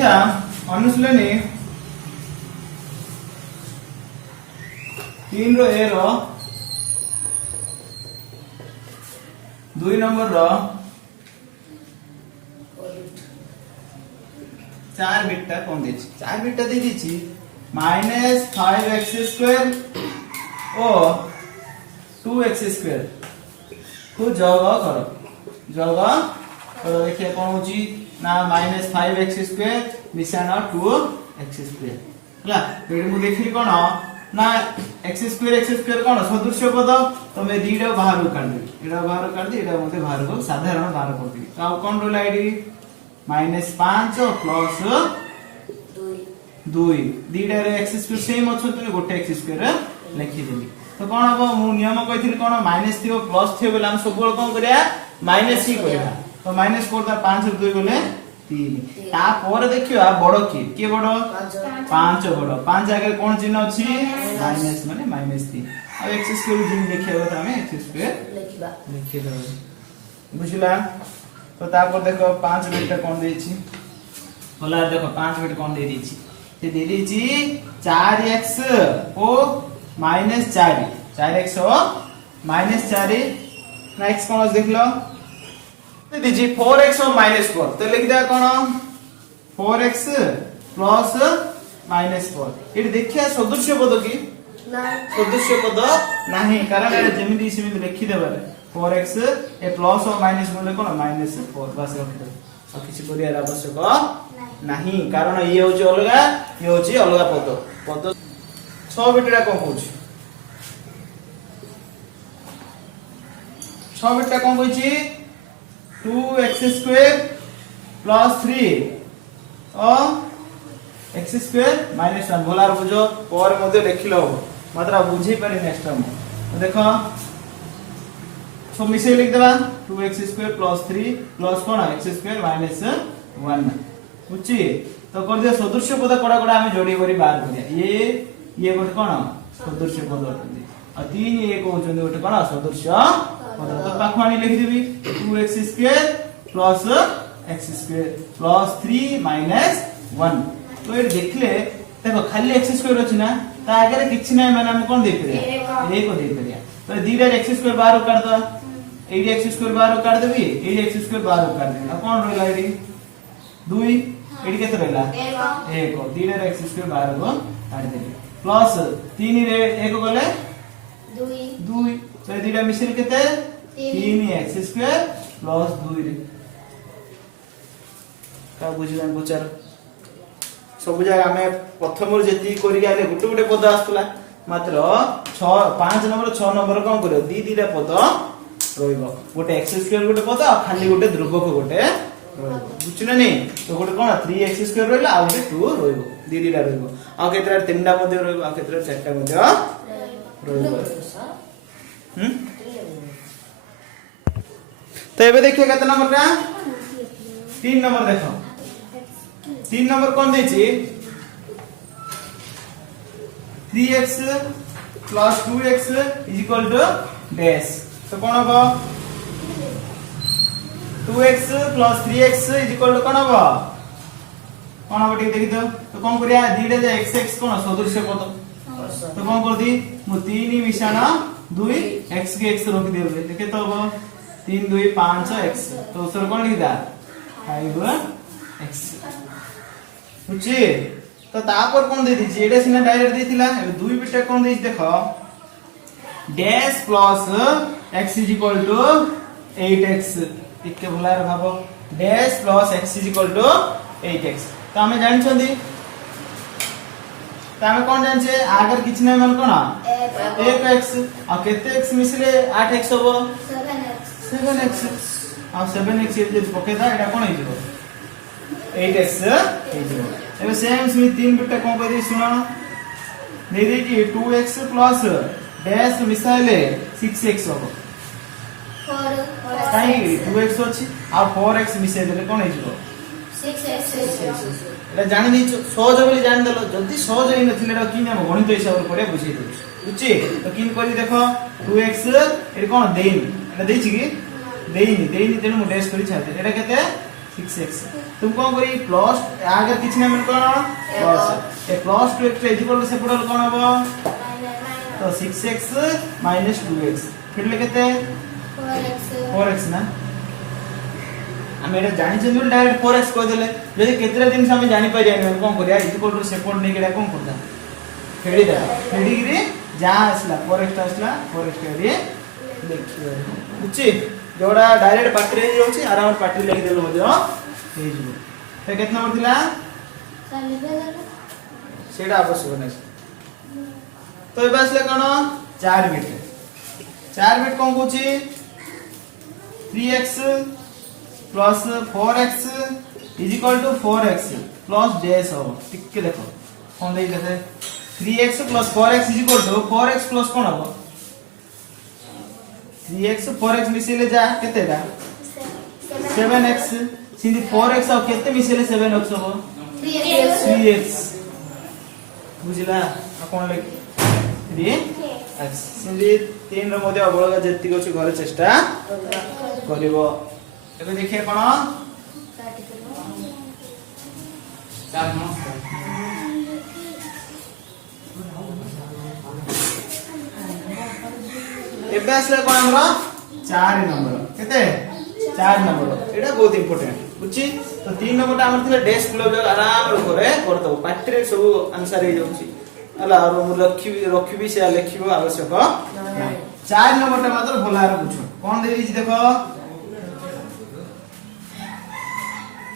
देखा अनुशीलनी 3 रो ए रो 2 नंबर रो 4 बिटा कौन दे 4 बिटा दे दीची -5x² और 2x² को जगह करो देखिए कौन होची ना -5x² मिसाना 2x² हला एडी मु देखली कोन ना x² कोन सदृश्य पद तमे दीडा बाहर काढ दे एडा बाहर काढ दे एडा मते बाहर को साधारण बाहर कर दी तो कोन रोला आईडी -5 प्लस 2 दीडा रे x² सेम अछि तो गोटे x² लिखि देली तो कोन अब मु नियम कहिथिल कोन माइनस थियो प्लस थियो बेला हम सब बेल कोन करिया माइनस ही करिया तो माइनस करता 5 रे 2 बोले 3 ता पर देखियो बड़ के बड़ 5 बड़ 5 आगे कोन चिन्ह अछि माइनस माने -3 अब x² जिन देखियो त हमें x² लिखि देबो बुझिला तो ता पर देखो 5 बिट कोन देछि होला देखो 5 बिट कोन दे देछि ते दे देछि 4x ओ -4 4x ओ -4 ना x कोन देख लो दीजिए 4x और -4 तो लिख दिया कौन 4x प्लस -4 ये देखिए सदृश्य पद की सदृश्य पद नहीं कारण ये जेमिति सेमिति लिखि देबा 4x ए प्लस और माइनस बोले कोन -4 बस रख दे और किछि करिया आवश्यक नहीं कारण ये होची अलगा ये होची अलगा पद 6 बिटडा कोन होची 6 बिटडा कोन होची 2x² प्लस 3 और x² -1 बोलार बुझो और मध्ये लिखिलो मात्रा बुझी पारे नेक्स्ट टाइम देखो सो मिसे लिख देबा 2x² प्लस 3 प्लस कोन x² -1 बुझी तो कर दिया सदृश्य पद कोडा कोडा हम जोडी करी बाहर करिया ये गोटे कोन सदृश्य पद होतंदी आ 3 ये कहउछन गोटे कोन सदृश्य तो पाखवाणी लिख देबी 2x² प्लस x² प्लस 3 -1 तो ये देखले देखो खाली x² अछि ना ता आगे किछि नै माने हम कोन दे परिया a को दे परिया तो दीडा x² बाहर काढ दो एडी x² बाहर काढ देबी एडी x² बाहर काढ देबी आ कोन रहला एडी 2 एडी केते रहला 1 दीडा x² बाहर को काढ देबी प्लस 3 रे 1 गले 2 तो दीडा मिसिल केते 3x² प्लस 2 रे का बुझिलान बुचार सब जगह हमें प्रथम जेती करी आले गुटे गुटे पद आस्तला मात्र 6 5 नंबर 6 नंबर कोन करियो दीडा पद रहइबो गोटे x² गोटे पद खाली गोटे ध्रुवक गोटे बुझिना नै तो गोटे कोन 3x² रहइला आ गोटे 2 रहइबो दीडा रहइबो आ केतरा तीनटा मध्ये रहइबो आ केतरा चारटा मध्ये रहइबो तो ये देखिए कितना नंबर का 3 नंबर देखो 3 नंबर कौन देछि 3x plus 2x is equal to dash तो कौन होबो 2x plus 3x is equal to कौन होबो ठीक देखि तो कौन करिया दीडा जे x कौन सदृश्य पद तो कौन कर दी मु 3 मिशाना 2 x के x रख देबे देखे तो होबो 3 2 5 x तो उत्तर कौन लिखदा 5x बुझी तो तापर कौन दे दिछि एडा सिना डायरेक्ट देथिला ए 2 बिटा कौन देछि देखो dash plus x is equal to 8x इके भलार भाबो dash plus x is equal to 8x तो हमें जानि छथि तो हमें कौन जानि छे आगर किछ नै मन कोन 1x आ केते x मिसले 8x होबो 7x आ 7x जे पकेदा एटा कोन हिजो 8x हिजो एबे सेम से 3 बिटा कोन करि सुनो दे दे कि 2x प्लस डैश मिसाइले 6x होबो 4 काई 2x अछि आ 4x मिसाइ देले कोन हिजो 6x एटा जानि नै सहज बोली जानि देलो जल्दी सहज नै नथिले एटा कि नाम गणित हिसाब करे बुझै दे बुझी तो किन करी देखो 2x ए कोन देइन एटा देछि कि देइनी तेनु मु डैश करी छाते एटा केते 6x तुम कौन करी प्लस आगे किछ ना मन कोन प्लस ए प्लस 2x इक्वल से पड़ल कोन हबो तो 6x - 2x फिर केते 4x ना हम एटा जानि छै डायरेक्ट 4x कह देले यदि केतरा दिन से हम जानि पाइ जानि कोन करिया इक्वल टू सेपरेट नै केडा कोन करता फेडी दे फेडी गिरी जा असला 4x असला 4x केडी देखियो बुझी जोड़ा डायरेक्ट पार्टी रे होची आराम पार्टी लिख देलो मध्य हे जु ते केत नंबर थिला सेडा आवश्यक नै तो ए बासले कोन 4 बिट कोन कोची 3x plus 4x is equal to 4x plus dash हो टिके देखो कोन दे देते 3x plus 4x is equal to 4x plus कोन हो 3x 4x मिसेले जा केतेडा 7x सिंधी 4x और केते मिसेले 7x हो 3x बुझिला कोन लेख 3x सिंधी 3 रो मध्ये अबळगा जेति अछि घरे चेष्टा करिवो एबे देखिए कोन एबे असले कोन हमरा 4 नंबर केते 4 नंबर एटा बहुत इंपोर्टेंट बुझी तो 3 नंबर हमर थिले डैश क्लब आराम रो करे करतो पाठरे सब आंसर हे जाउची हला और मु रखी भी से लिखिबो आवश्यक नै 4 नंबर टा मात्र भलार बुझो कोन देली छी देखो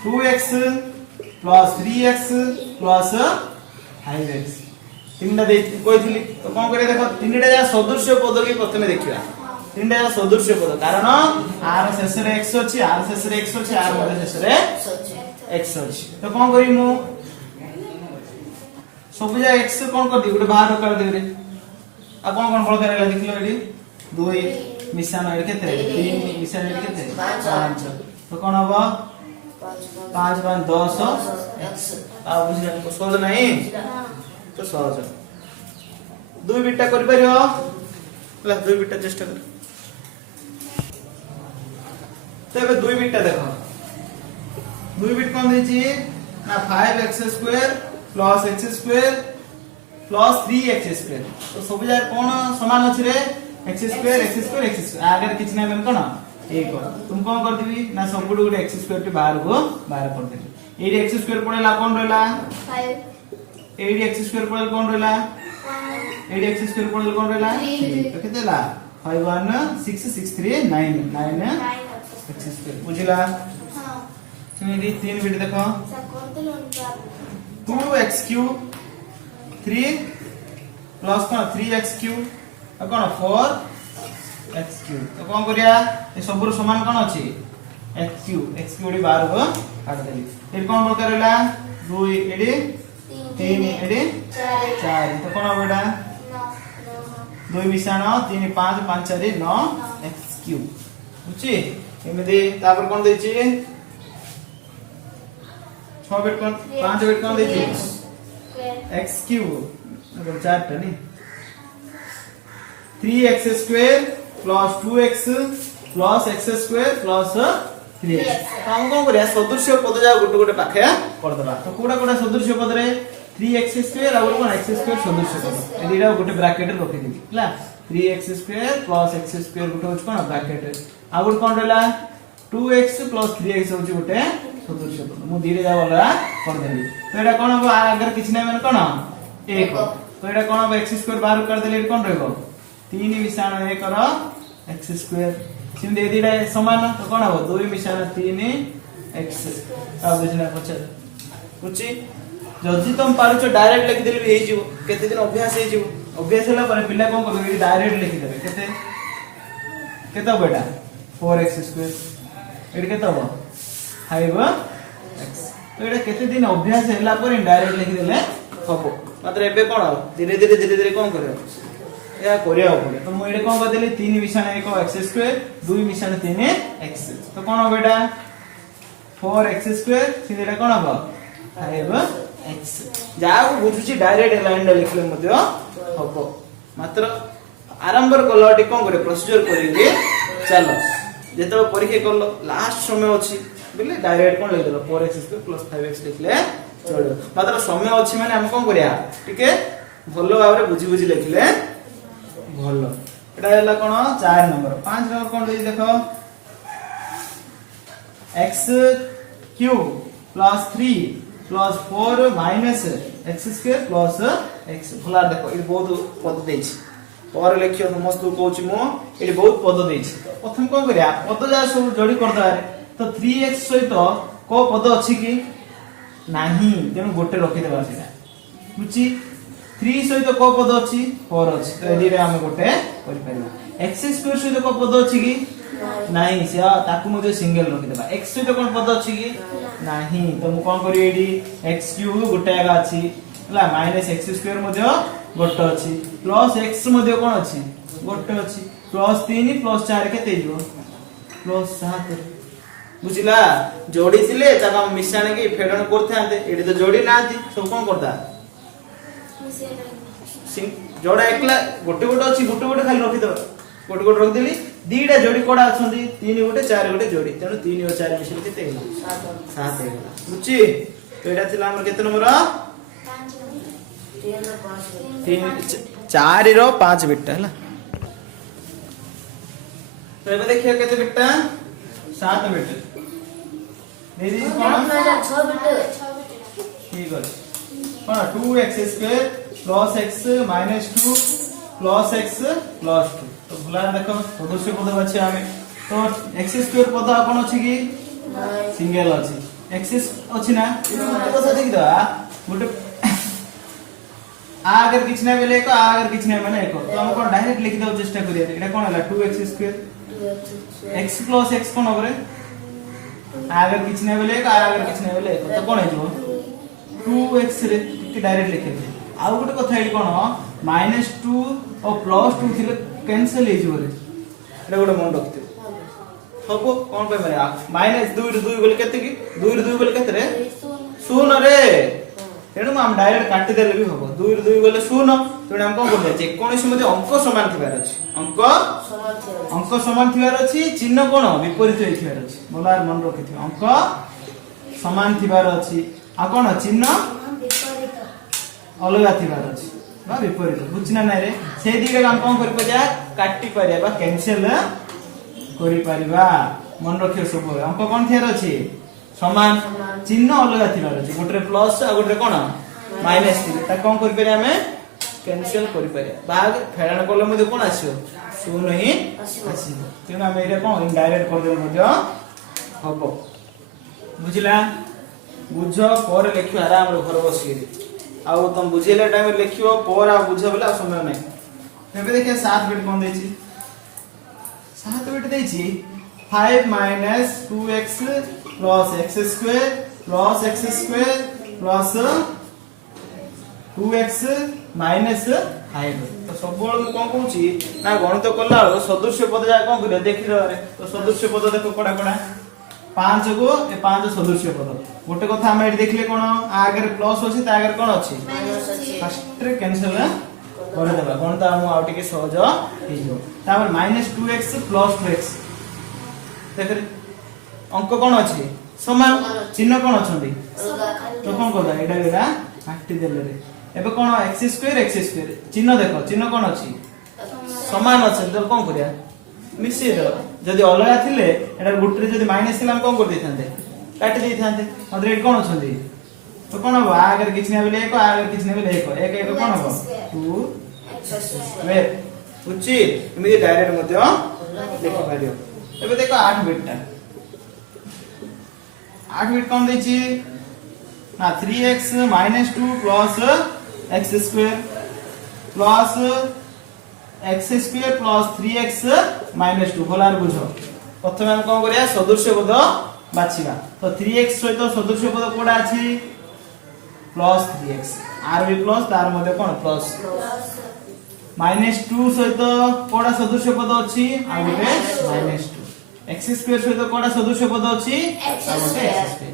2x plus 3x plus 5x तीनटा दे कोइथिली तो कोन करे देखो तीनटा जा सदृश्य पद की प्रथमे देखिबा तीनटा जा सदृश्य पद कारण r शेष रे x अछि r शेष रे x अछि r मध्ये शेष रे x अछि तो कोन करी मु सब जा x कोन कर दी गुटे बाहर कर दे रे आ कोन बळ करेला देखिलो एडी 2 मिसान एडी केते 3 मिसान एडी केते 5 तो कोन हबो 5 1 10 x आ बुझिया को सहज नहीं तो सहज 2 बिटा कर परियो ला 2 बिटा चेष्टा कर तो एबे 2 बिटा देखो 2 बिट कोन दै छी ना 5x² plus x² plus 3x² तो सब जाय कोन समान अछि रे x² आगे किछ नै मन कोन एक तुम कोन कर दिबी ना सब गुटे x² के बाहर कर देबी एडी x² पड़ेला कोन रहला 5 एडी x² पड़ेला कोन रहला 1 एडी x² पड़ेला कोन रहला 3 तो केतेला 5 1 6 6 3 9 x² बुझिला हां तुम एडी 3 बिट देखो 2x³ 3 प्लस कोन 3x³ आ कोन 4x³ तो कोन करिया ए सबरो समान कोन अछि x³ एडी बाहर को काट देली फिर कोन प्रकार रहला 2 एडी 3 एडी 4 तो कोन बेटा 2 मिशान 3 5 5 4 9 x³ बुझी एमे तापर कोन दै छी 6 बिट कोन 5 बिट कोन दै छी x³ मतलब 4 टा नी 3x² plus 2x plus x² plus 3x हम कोन करिया सदृश्य पद जा गुटे गुटे पाखे कर दबा तो कोडा कोडा सदृश्य पद रे 3x² और कोन x² सदृश्य पद एदिरा गुटे ब्रैकेट रे रखि दिबी हला 3x² plus x² गुटे होछ कोन ब्रैकेट रे आ गुटे कोन रहला 2x plus 3x होछ गुटे सदृश्य पद मु धीरे जा वाला कर देली तो एटा कोन हो अगर किछ नै मन कोन 1 तो एटा कोन हो x² बाहर कर देली कोन रहबो 3 मिशान 1 रो x² सिंदे एदिरा समान तो कोन हो 2 मिशान 3 x आ बुझना पछर कुची जल्दी तुम पारुचो डायरेक्ट लिख देली हे जिवो केते दिन अभ्यास हे जिवो अभ्यास होला पर पिला कोन करबे डायरेक्ट लिख देबे केते केते बेटा 4x² एडी केते हो 5x तो एडा केते दिन अभ्यास होला पर डायरेक्ट लिख देले हबो मात्र एबे कोन धीरे धीरे कोन करबो या करिया पड़े तो मु एडे कोन कर देली 3 मिशान 1 x² 2 मिशान 3 x तो कोन हो बेटा 4x² सिधेटा कोन हो 5x जाऊ बुझुची डायरेक्ट लाइन लिखले मध्य हबो मात्र आरंभ कलटी कोन करे प्रोसीजर करिगे चलो जेतो परीक्षा करलो लास्ट समय अछि बोले डायरेक्ट कोन लिख देलो 4x² + 5x लिखले चलो मात्र समय अछि माने हम कोन करिया ठीके भलो भाबरे बुझी बुझी लिखले भलो एटा हला कोन 4 नंबर 5 नंबर कोन देई देखो x³ + 3 + 4 - x² + x भला देखो ये बहुत पद देछि और लिखियो समस्त कहूची मो एटी बहुत पद देछि प्रथम कोन करिया पद जा सब जोड़ी कर दारे तो 3x सहित को पद अछि कि नाही तेनु गोटे रखि देबा सेटा बुझी 3 सहित को पद अछि 4 अछि तो एदी रे हम गोटे करि परिबा x² सहित को पद अछि कि नाही से ताकू मध्ये सिंगल रखि देबा x सहित कोन पद अछि कि नाही तो मु कोन करि एडी x³ गोटे आगा अछि हला -x² मध्ये गोटे अछि प्लस x मध्ये कोन अछि गोटे अछि +3 + 4 केते दियो +7 बुझिला जोड़ी थिले ताका मिशाण के फेडन करथांते एडी तो जोड़ी नांती सब कोन करता जोड़ा एकला गोटे गोटे अछि गोटे गोटे खाली रखि दो गोटे गोटे रख देली दीटा जोड़ी कोडा अछंती 3 गोटे 4 गोटे जोड़ी तेनु 3 और 4 मिशिल केते हेला 7 हेला बुझी एटा थिला हमर केते नंबर 3 4 रो 5 बिट्टा हला तो एबे देखियो केते बिट्टा 7 बिट्टा दीदी कोन 6 बिट्टा ठीक अछि कोन 2x² + x - 2 + x + 2 तो भला देखो सदस्य पद अछि आमे तो x² पद कोन अछि कि सिंगल अछि x अछि ना तो कथा देखि दा गोटे आ अगर किछ नै बेले को आ अगर किछ नै माने एको तो हम कोन डायरेक्ट लिखि दउ चेष्टा करिया एटा कोन हला 2x² x + x कोन होबरे आ अगर किछ नै बेले को आ अगर किछ नै बेले एको तो कोन हेजो 2x रे डायरेक्ट लिखि दे आ गोटे कथा एडी कोन -2 और +2 थिले कैंसिल हे जिवरे एटा गोटे मन रखते हबो कोन पे मारे -2 रे 2 बोले केते की 2 रे 2 बोले केते रे 0 रे तेणु हम डायरेक्ट काटि देले भी हबो 2 रे 2 बोले 0 तेणु हम कोन करले जे कोनोसी मध्ये अंक समान थिबार अछि अंक समान थिबार अछि चिन्ह कोन विपरीत होई थिबार अछि बोलार मन रखिथि अंक समान थिबार अछि आ कोन चिन्ह विपरीत अलगा थिबार अछि बा विपरीत बुझना नै रे से दिगे हम कोन करि पजा काटि परिबा कैंसिल करि परिबा मन रखियो सब अंक कोन थियार अछि समान चिन्ह अलगा थिबार अछि गोटे प्लस आ गोटे कोन माइनस थिले ता कोन करि परे हमें कैंसिल करि परे भाग फेरान कोले मध्ये कोन आसियो 0 ही आसियो तेना हम एरे कोन इनडायरेक्ट कर देल मध्ये हबो बुझिला बुझ पर लिखियो आराम रे घर बसी आ तुम बुझेला टाइम लिखियो पर आ बुझ बला समय नै एबे देखिए 7 बिट कोन देछि 7 बिट देछि 5 - 2x + x² + x² + 2x - 5 तो सब बळ मु कोन कहूची ना गणित कला सदस्य पद जा कोन करिया देखि रे तो सदस्य पद देखो कोडा कोडा 5 को ए 5 सदस्य पद गोटे कथा हम एठी देखले कोन आ अगर प्लस अछि ता अगर कोन अछि फर्स्ट रे कैंसिल कर देबा कोन ता हम आउट के सहज हे जो तापर -2x + 2x देख रे अंक कोन अछि समान चिन्ह कोन अछंती तो कोन करदा एटा एटा काटि देले रे एबे कोन x² चिन्ह देखो चिन्ह कोन अछि समान अछि तो कोन करिया मिसी दो जदी अलगा थिले एटा गुटरे जदी माइनस थिला हम कोन कर दैथांते काटि दैथांते मतलब एट कोन अछंती तो कोन हो आ अगर किछ नै बेले एको आ अगर किछ नै बेले एको एक एक कोन हो 2 वे उची एमि डायरेक्ट मध्ये देखि पारियो एबे देखो 8 बिटटा 8 बिट कोन दैछि ना 3x - 2 + x² plus x² + 3x - 2 भलार बुझो प्रथमे हम कोन करिया सदस्य पद बाछिबा तो 3x सहित सदस्य पद कोडा अछि +3x आर बी प्लस तार मध्ये कोन प्लस -2 सहित कोडा सदस्य पद अछि आ गोटे -2 x² सहित कोडा सदस्य पद अछि आ गोटे x²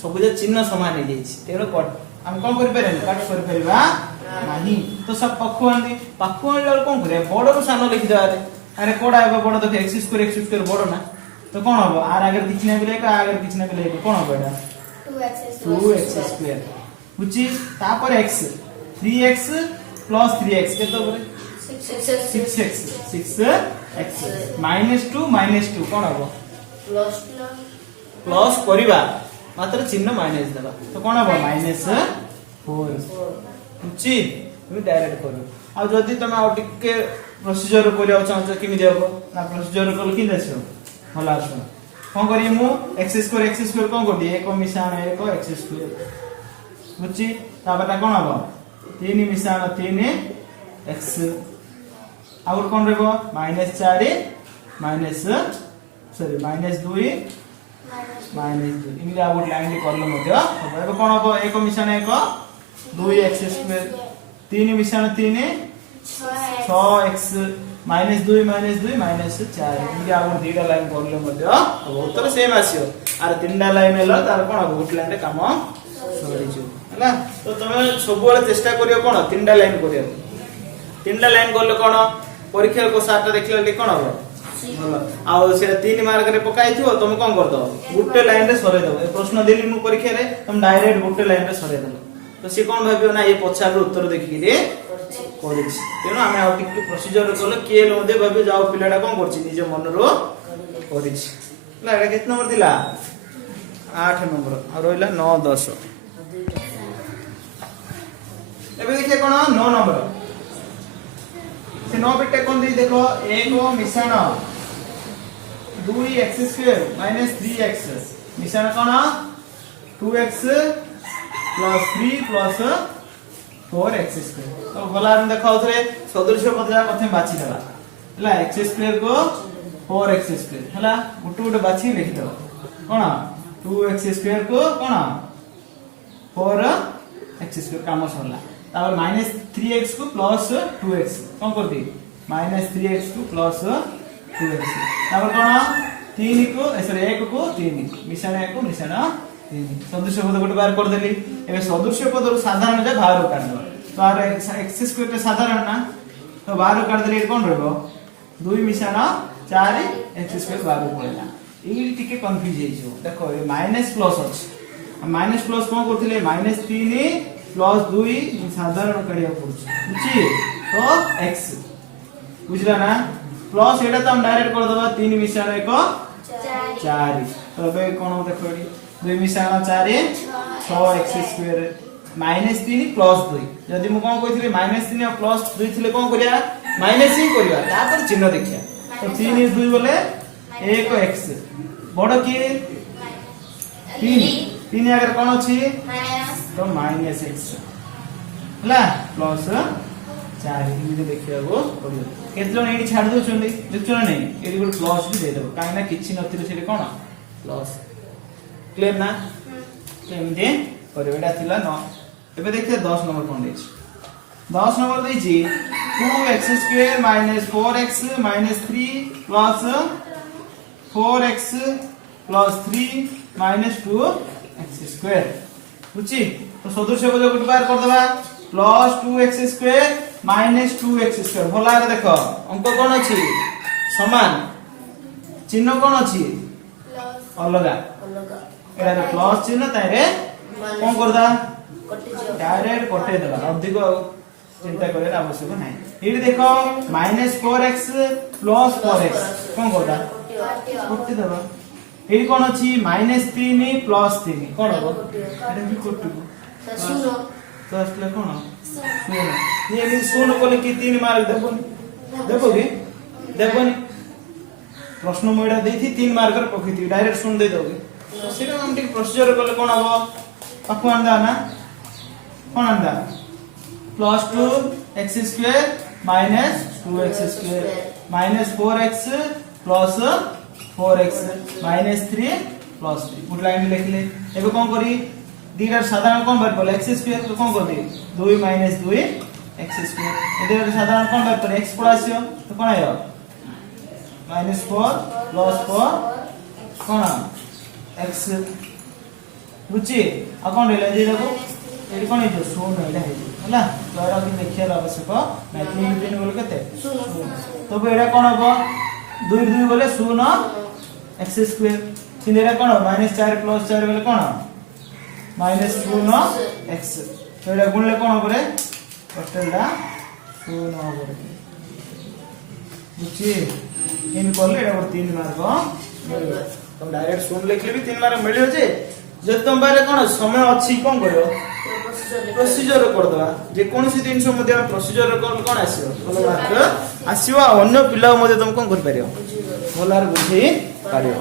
सब जे चिन्ह समान हे जाइछि तेरो हम कोन करि परबे काट करि परबा नाही तो सब पखुआंदी कोन करे बड़ रो सानो लिखि दे अरे कोडा एबे बड़ देख x² बड़ ना तो कौन हम आर आगे किसी ना बिले आगे किसी ना बिले कौन हम एटा 2x बुझी तापर x 3x plus 3x केतो बरे 6x -2 कौन हम प्लस करिबा मात्र चिन्ह माइनस देबा तो कौन हम -4 बुझी तुम डायरेक्ट करो आ जदी तुम आ टिके प्रोसीजर करिया चाहछ किमि देबो ना प्रोसीजर कल कि देछो भला आसो कोन करी मु x² कोन कोडी 1 मिशान 1 x² बुझी ताबटा कोन हबो 3 मिशान 3 x आउर कोन रहबो -4 -2 इमिले आउट लाइन ले करलो मध्य अब कोन हबो 1 मिशान 1 2x² 3 मिशान 3 6x -2 -4 इमिले आउट दीटा लाइन करलो मध्य अब उत्तर सेम आसियो आर तीनटा लाइन हेलो तार कोन हबो गुट लाइन रे काम सरी जो हला तो तमे सब बेले चेष्टा करियो कोन तीनटा लाइन करियो तीनटा लाइन करले कोन परीक्षा को साटा देखले कोन हबो आ से 3 मार्क रे पकाई थियो तुम कोन कर दो गुटे लाइन रे सरे दो ए प्रश्न देली मु परीक्षा रे तुम डायरेक्ट गुटे लाइन रे सरे दो तो से कोन भाबियो ना ये पछार उत्तर देखि रे करिछि तेनो हमें आ टिक प्रोसीजर कोले के लदे भाबे जाओ पिलाडा कोन करछि निज मन रो करिछि ला एटा कित नंबर दिला 8 नंबर आ रोइला 9 10 एबे देखिए कोन 9 नंबर से 9 बिटे कोन दी देखो 1 मिश्रण 2x² -3x मिश्रण कोन 2x plus 3 plus 4x² तो भला हम देखाउ थरे सदृश पदया प्रथम बाछि देबा हला x² को 4x² हला गुटे बाछि लिखि देबा कोन 2x² को कोन 4x² काम सरला तापर -3x को प्लस 2x कोन कर दी -3x को प्लस 2x तापर कोन 3 को सॉरी 1 को 3 मिश्रण 1 को मिश्रण 3 सदृश पद गोटे बार कर देली एबे सदृश पद रो साधारण जा बाहर काढ दो तो आर x² रे साधारण ना तो बाहर काढ देली कोन रहबो 2 मिश्रण 4 x² बाहर पड़ेला ई टिके कंफ्यूज हे जो देखो ए माइनस प्लस अछि माइनस प्लस कोन करथिले -3 प्लस 2 साधारण काढिया पड़छ बुझी तो x बुझला ना प्लस एटा तो हम डायरेक्ट कर दबा 3 मिश्रण 1 4 तो बे कोन देखो 2 मिश्रण 4 6x² -3 प्लस 2 जदी मु कोन कहिथिले -3 और प्लस 2 थिले कोन करिया माइनस ही करिया तापर चिन्ह देखिया तो 3 2 बोले 1x बड़ की 3 अगर कोन अछि तो -x हला प्लस 4 इमे देखिया गो पड़ियो केतजन एडी छाड़ दो चंदी देखछो नै एडी गुड प्लस भी दे देबो काहे ना किछि नथिले सेले कोन प्लस क्लियर ना केमदे करबेडा थिला न एबे देखिए 10 नंबर कोन दैछि 10 नंबर दैछि 2x² -4x -3 plus 4x plus 3 -2x² बुझी तो सदृश पद गुट बार कर दबा प्लस 2x² -2x² भला रे देखो अंक कोन अछि समान चिन्ह कोन अछि अलगा एरा प्लस चिन्ह तारे कोन करदा डायरेक्ट कटे देबा अधिक चिंता करे आवश्यक नै एडी देखो -4x प्लस 4x कोन करदा कटे देबा एडी कोन अछि -3 प्लस 3 कोन हो एटा भी कटु तो असले कोन ये भी सुन कोले कि 3 मार्क देबोनी देखोगे देखोनी प्रश्न मोइडा देथि 3 मार्क र पखिति डायरेक्ट सुन दे दोगे तो सेटा हम टिक प्रोसीजर कोले कोन हबो पाखु आंदा ना कोन आंदा +2x² -2x² -4x plus 4x -3 plus 3 good line लिखले एबे कोन करी दीटा साधारण कोन बार पले x² तो कोन कर दी 2 - 2 x² एदे साधारण कोन बार पले x पळासियो तो कोन आयो -4 + 4 कोन x बुझी आ कोन ले जे देखो एडी कोन हे शून एडा हे हला तो एरा कि देखिया आवश्यक मैथमेटिक्स बोल केते तो एडा कोन हबो 2 2 बोले 0 एक्स स्क्वायर सिनेरा कोन -4 + 4 बेले कोन -2 x तो एटा गुणले कोन करे टोटलटा 2 करे बुझी इन करले एटा 3 मार्क मिलबा तुम डायरेक्ट शून्य लिखले भी 3 मार्क मिलियो जे जे तुम बारे कोन समय अछि कोन करियो प्रोसीजर कर दवा जे कोनसी जिंस मध्ये प्रोसीजर कर कोन आसीयो भलो मार्क आसीयो अन्य पिला मध्ये तुम कोन कर परियो भलार बुझी पारियो।